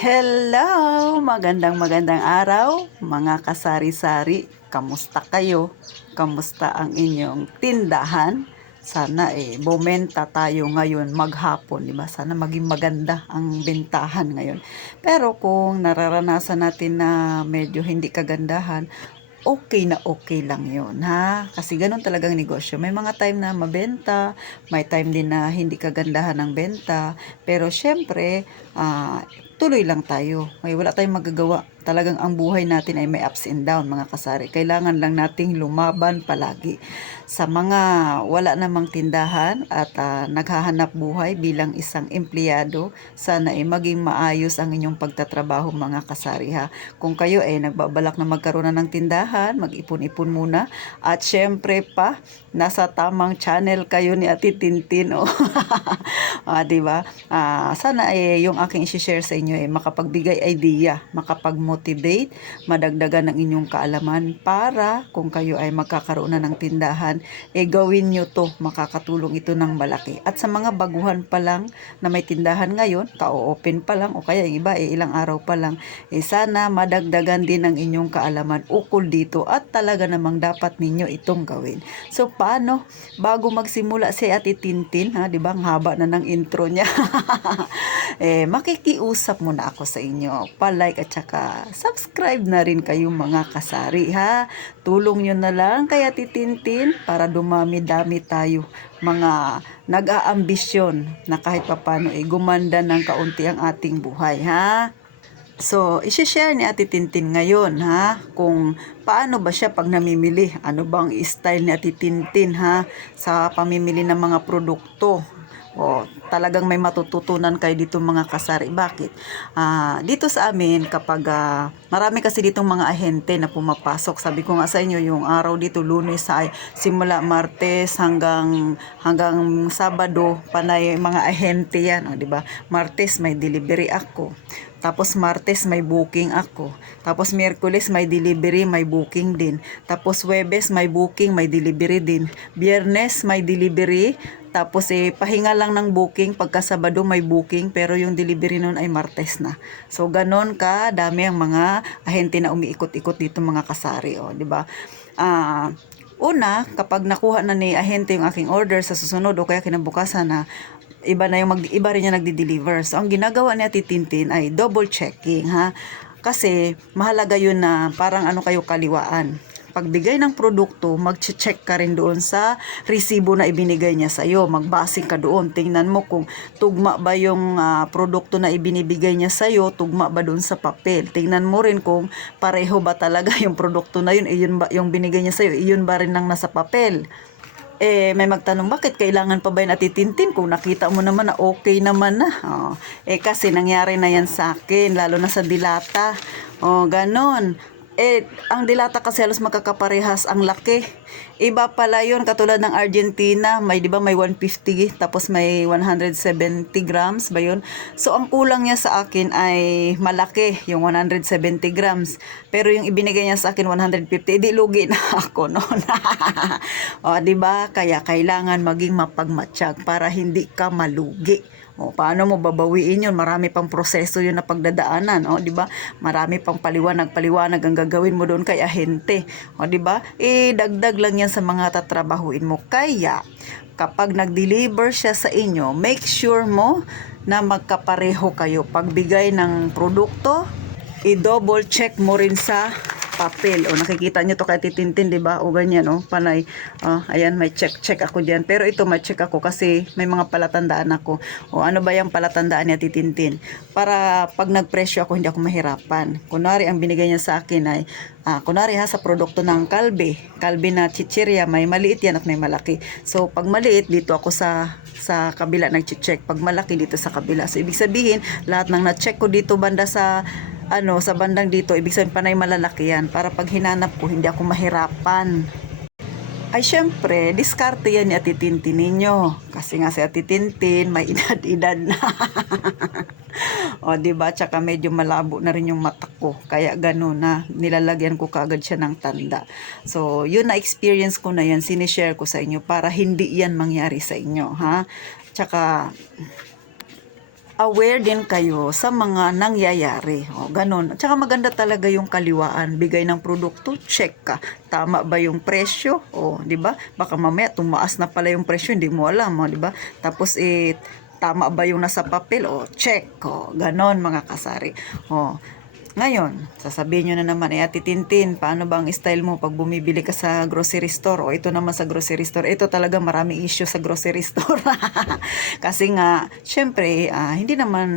Hello! Magandang araw, mga kasari-sari. Kamusta kayo? Kamusta ang inyong tindahan? Sana bumenta tayo ngayon maghapon, di ba? Sana maging maganda ang bentahan ngayon. Pero kung nararanasan natin na medyo hindi kagandahan, okay lang yun, ha? Kasi ganun talagang negosyo. May mga time na mabenta, may time din na hindi kagandahan ng benta. Pero syempre, tuloy lang tayo. May wala tayong magagawa. Talagang ang buhay natin ay may ups and down, mga kasari. Kailangan lang nating lumaban palagi. Sa mga wala namang tindahan at naghahanap buhay bilang isang empleyado, sana maging maayos ang inyong pagtatrabaho, mga kasari, ha. Kung kayo ay nagbabalak na magkaroon na ng tindahan, mag-ipon-ipon muna. At syempre pa, nasa tamang channel kayo ni Ate Tintin, oh. Di ba? Sana yung aking i-share sa inyo makapagbigay idea, makapag-motivate, madagdagan ng inyong kaalaman para kung kayo ay magkakaroon na ng tindahan, gawin nyo to, makakatulong ito ng malaki. At sa mga baguhan pa lang na may tindahan ngayon, ka-open pa lang o kaya yung iba ilang araw pa lang, sana madagdagan din ang inyong kaalaman ukol dito at talaga namang dapat ninyo itong gawin. So paano bago magsimula si Ate Tintin, ha, 'di ba? Ang haba na ng intro niya. Makikiusap muna ako sa inyo. Pa-like at saka subscribe na rin kayo, mga kasari, ha. Tulong nyo na lang kay Ate Tintin para dumami-dami tayo, mga nag-aambisyon na kahit papano gumanda ng kaunti ang ating buhay, ha. So, isi-share ni Ate Tintin ngayon, ha, kung paano ba siya pag namimili. Ano bang style ni Ate Tintin, ha, sa pamimili ng mga produkto. O, talagang may matututunan kayo dito, mga kasari. Bakit? Dito sa amin, kapag marami kasi ditong mga ahente na pumapasok. Sabi ko nga sa inyo, yung araw dito, Lunes ay simula Martes hanggang Sabado, panay mga ahente yan. O, di ba? Martes may delivery ako. Tapos Martes may booking ako. Tapos Miyerkules may delivery, may booking din. Tapos Huwebes may booking, may delivery din. Biyernes may delivery. Tapos pahinga lang ng booking. Pagka Sabado may booking, pero yung delivery nun ay Martes na. So ganon ka dami ang mga ahente na umiikot-ikot dito, mga kasari, oh, di ba? Una, kapag nakuha na ni ahente yung aking order, sa susunod o kaya kinabukasan na iba na yung iba rin niya nagdi-deliver. So ang ginagawa ni Ate Tintin ay double checking, ha. Kasi mahalaga yun na parang ano kayo kaliwaan. Pagbigay ng produkto, mag-check ka rin doon sa resibo na ibinigay niya sa iyo. Magbase ka doon. Tingnan mo kung tugma ba yung produkto na ibinibigay niya sa iyo, tugma ba doon sa papel. Tingnan mo rin kung pareho ba talaga yung produkto na yun, iyon ba yung binigay niya sa iyo, iyon ba rin ang nasa papel. May magtanong, bakit kailangan pa ba yun, Ate Tintin, kung nakita mo naman na okay naman na. Kasi nangyari na yan sa akin, lalo na sa dilata. Ganon. Ang dilata kasi halos magkakaparehas ang laki. Iba pala yun, katulad ng Argentina, may, di ba, may 150, tapos may 170 grams ba yun? So, ang kulang niya sa akin ay malaki, yung 170 grams. Pero yung ibinigay niya sa akin 150, di lugi na ako noon. Di ba? Kaya kailangan maging mapagmatsyag para hindi ka malugi. Paano mo babawiin yun? Marami pang proseso yun na pagdadaanan, di ba? Marami pang paliwanag ang gagawin mo doon kay ahente, di ba? Dagdag lang yan sa mga tatrabahuin mo. Kaya kapag nag-deliver siya sa inyo, make sure mo na magkapareho kayo. Pagbigay ng produkto, i-double check mo rin sa papel. Nakikita nyo to kay Titintin, di ba? Ganyan, panay. Ayan, may check ako diyan. Pero ito, may check ako kasi may mga palatandaan ako. Ano ba yung palatandaan niya, Titintin? Para pag nagpresyo ako, hindi ako mahirapan. Kunwari, ang binigay niya sa akin ay, kunwari sa produkto ng Kalbe na chichirya, may maliit yan at may malaki. So, pag maliit, dito ako sa kabila nag-check. Pag malaki, dito sa kabila. So, ibig sabihin, lahat ng na-check ko dito banda sa bandang dito, ibig sabihin panay malalaki yan, para pag hinanap ko, hindi ako mahirapan. Ay syempre, diskarte yan ni Ate Tintin ninyo. Kasi nga si Ate Tintin, may edad-edad na. Diba? Tsaka medyo malabo na rin yung mata ko. Kaya gano'n na, nilalagyan ko kaagad siya ng tanda. So, yun na experience ko na yan, sinishare ko sa inyo para hindi yan mangyari sa inyo, ha? Tsaka, aware din kayo sa mga nangyayari. O, ganun. At saka maganda talaga yung kaliwaan. Bigay ng produkto, check ka. Tama ba yung presyo? O, di ba? Baka mamaya tumaas na pala yung presyo, hindi mo alam, o, di ba? Tapos, tama ba yung nasa papel? O, check. O, ganon mga kasari. O, ngayon, sasabihin nyo na naman, Ate Tintin, paano ba ang style mo pag bumibili ka sa grocery store? O ito naman sa grocery store. Ito talaga maraming issue sa grocery store. Kasi nga, syempre, hindi naman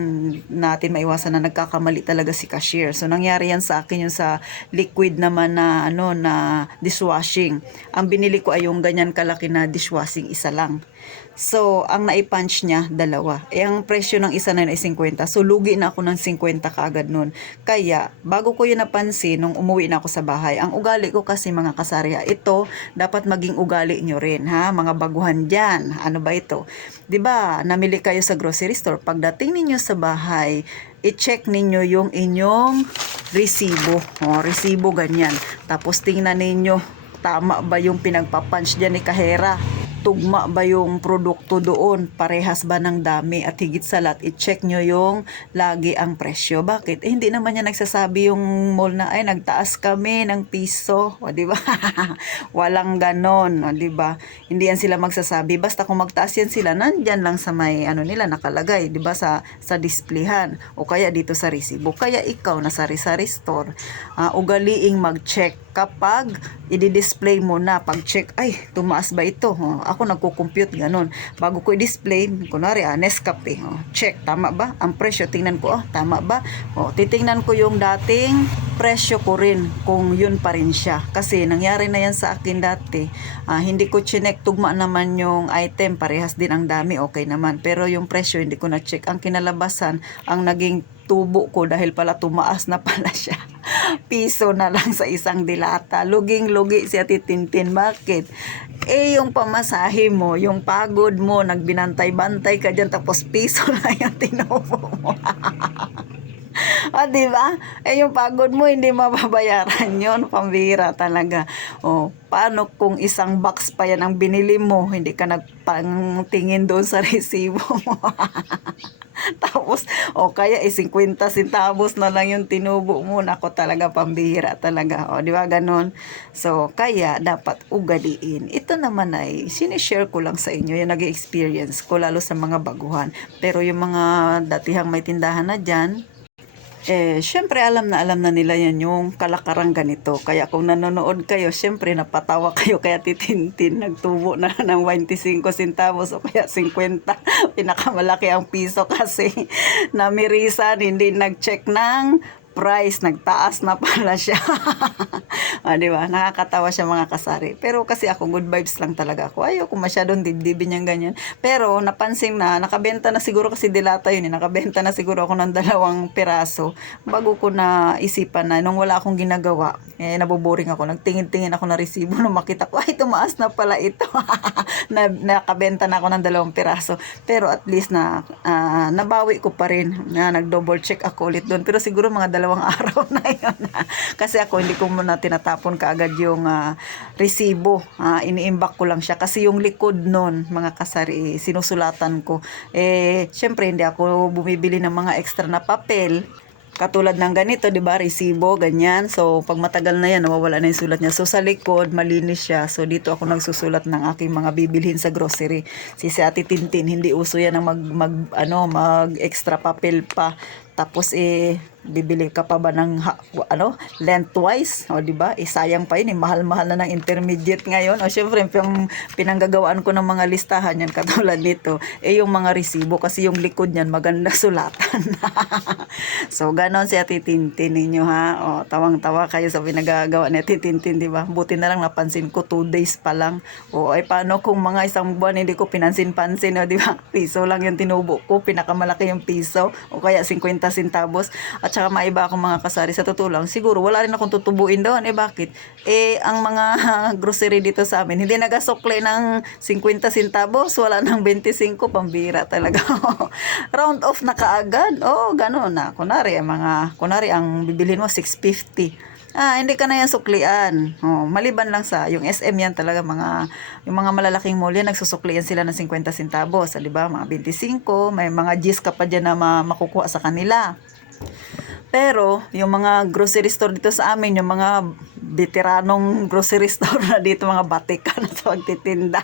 natin maiwasan na nagkakamali talaga si cashier. So, nangyari yan sa akin yung sa liquid naman na, na dishwashing. Ang binili ko ay yung ganyan kalaki na dishwashing, isa lang. So, ang naipunch niya, 2. Ang presyo ng isa na yun ay 50. So, lugi na ako ng 50 kaagad nun. Kaya, bago ko yun napansin, nung umuwi na ako sa bahay, ang ugali ko kasi mga kasarya, ito, dapat maging ugali nyo rin, ha? Mga baguhan dyan. Ano ba ito? 'Di ba namili kayo sa grocery store, pagdating ninyo sa bahay, i-check ninyo yung inyong resibo. Resibo ganyan. Tapos, tingnan ninyo, tama ba yung pinagpapunch dyan ni kahera? Tugma ba yung produkto doon? Parehas ba ng dami? At higit sa lahat, i-check nyo yung lagi ang presyo. Bakit? Hindi naman yan nagsasabi yung mall na, ay, nagtaas kami ng piso. O, di ba? Walang ganon. O, di ba? Hindi yan sila magsasabi. Basta kung magtaas yan sila, nandyan lang sa may, nila, nakalagay. Di ba? Sa displayhan. O kaya dito sa resibo. Kaya ikaw, na sari-sari store, ugaliing mag-check kapag i-display mo na, pag-check, ay, tumaas ba ito? Ako nagko-compute ganun. Bago ko i-display, kunwari, Nescafe, check, tama ba? Ang presyo, tingnan ko, tama ba? Titingnan ko yung dating presyo ko rin, kung yun pa rin siya. Kasi nangyari na yan sa akin dati. Hindi ko chinek, tugma naman yung item, parehas din ang dami, okay naman. Pero yung presyo, hindi ko na-check. Ang kinalabasan, ang naging tubo ko dahil pala tumaas na pala siya. Piso na lang sa isang dilata. Luging-lugi si Ate Tintin. Bakit? Yung pamasahe mo, yung pagod mo, nagbinantay-bantay ka dyan, tapos piso na yung tinubo mo. Diba? Yung pagod mo, hindi mababayaran yun. Pambira talaga. Paano kung isang box pa yan ang binili mo, hindi ka nagpangtingin doon sa resibo mo? Tapos, kaya 50 centavos na lang yung tinubo mo. Nako talaga, pambihira talaga. Di ba ganon? So, kaya dapat ugaliin. Ito naman ay sinishare ko lang sa inyo yung nag-experience ko, lalo sa mga baguhan. Pero yung mga datihang may tindahan na dyan, syempre alam na nila yan yung kalakarang ganito. Kaya kung nanonood kayo, syempre napatawa kayo kaya Titintin nagtubo na ng 25 centavos o kaya 50. Pinakamalaki ang piso kasi namirisan, hindi nag-check ng price, nagtaas na pala siya. Di ba? Nakakatawa siya mga kasari. Pero kasi ako, good vibes lang talaga ako. Ayoko masyadong dibdibin niyang ganyan. Pero napansin na, nakabenta na siguro kasi dilata yun. Nakabenta na siguro ako ng 2 piraso. Bago ko na isipan na, nung wala akong ginagawa, naboboring ako. Nagtingin-tingin ako na resibo nung makita ko, ay, tumaas na pala ito. Nakabenta na ako ng 2 piraso. Pero at least nabawi ko pa rin. Nag-double check ako ulit doon. Pero siguro mga 2 araw na yun. Kasi ako hindi ko muna tinatapon kaagad yung resibo. Iniimbak ko lang siya. Kasi yung likod nun, mga kasari, sinusulatan ko. Syempre hindi ako bumibili ng mga extra na papel. Katulad ng ganito, 'di ba? Resibo, ganyan. So, pag matagal na 'yan, nawawala na 'yung sulat niya. So, sa likod, malinis siya. So, dito ako nagsusulat ng aking mga bibilhin sa grocery. Si Ate Tintin, hindi uso 'yan ng mag extra papel pa. Tapos bibili ka pa ba ng lengthwise, di ba? Sayang pa yun, mahal-mahal na ng intermediate ngayon. Syempre, pinanggagawaan ko ng mga listahan yan katulad nito. Yung mga resibo kasi yung likod niyan maganda sulatan. So, ganon si Ate Tintin ninyo, ha? Tawang-tawa kayo sa pinagagawa ni Ate Tintin, di ba? Buti na lang napansin ko 2 days pa lang. Paano kung mga isang buwan hindi ko pinansin-pansin, di ba? Piso lang yung tinubo ko, pinakamalaki yung piso, o kaya 50 centavos. At saka maiba akong mga kasari, sa totoo lang, siguro wala rin akong tutubuin doon. Bakit? Ang mga grocery dito sa amin, hindi nagasukle ng 50 centavos, wala ng 25, pambira talaga. Round off na kaagad. Ganun na. Kunwari ang bibilhin mo 650. Hindi ka na yan suklian. Maliban lang sa, yung SM yan talaga, yung mga malalaking mall yan, nagsusuklian sila ng 50 centavos, di ba? Mga 25, may mga G's ka pa dyan na makukuha sa kanila. Pero, yung mga grocery store dito sa amin, yung mga veteranong grocery store na dito, mga batikan sa pagtitinda.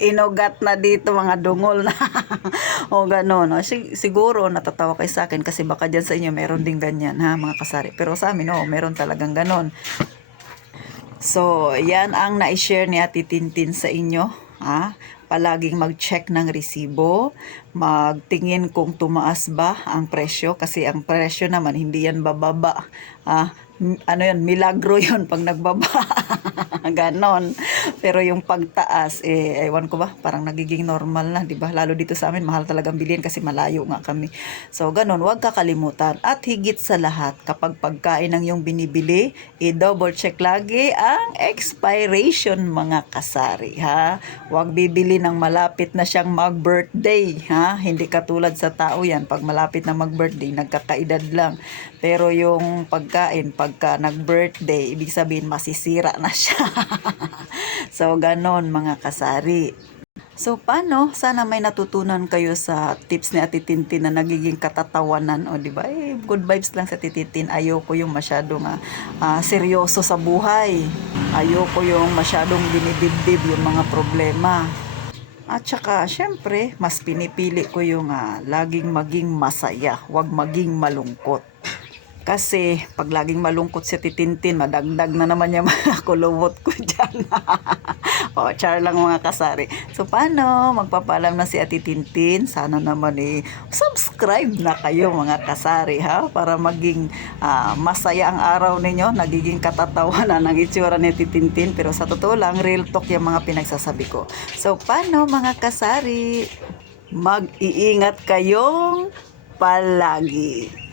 Inugat na dito, mga dungol na. O gano'n. Siguro, natatawa kayo sa akin kasi baka dyan sa inyo meron din ganyan, ha, mga kasari. Pero sa amin, meron talagang ganon. So, yan ang na-share ni Ate Tintin sa inyo. Palaging mag-check ng resibo, magtingin kung tumaas ba ang presyo kasi ang presyo naman hindi yan bababa. Ano yan, milagro yun pag nagbaba. Ganon. Pero yung pagtaas, ewan ko ba, parang nagiging normal na, di ba? Lalo dito sa amin, mahal talagang bilhin kasi malayo nga kami. So, ganon, huwag kakalimutan. At higit sa lahat, kapag pagkain ang yung binibili, i-double check lagi ang expiration, mga kasari, ha? Huwag bibili ng malapit na siyang mag-birthday, ha? Hindi katulad sa tao yan, pag malapit na mag-birthday, nagkakaedad lang. Pero yung pagkain, pagka nag-birthday, ibig sabihin masisira na siya. So, ganon, mga kasari. So, paano? Sana may natutunan kayo sa tips ni Ate Tintin na nagiging katatawanan. O, di ba? Good vibes lang sa Ate Tintin. Ayoko yung masyadong seryoso sa buhay. Ayoko yung masyadong dinidibdib yung mga problema. At saka, syempre, mas pinipili ko yung laging maging masaya. Huwag maging malungkot. Kasi, pag laging malungkot si Titintin, madagdag na naman yung mga kulubot ko dyan. Char lang, mga kasari. So, paano? Magpapalam na si Ate Tintin. Sana naman subscribe na kayo, mga kasari, ha? Para maging masaya ang araw ninyo. Nagiging katatawanan ang itsura ni Ate Tintin. Pero sa totoo lang, real talk yung mga pinagsasabi ko. So, paano, mga kasari? Mag-iingat kayong palagi.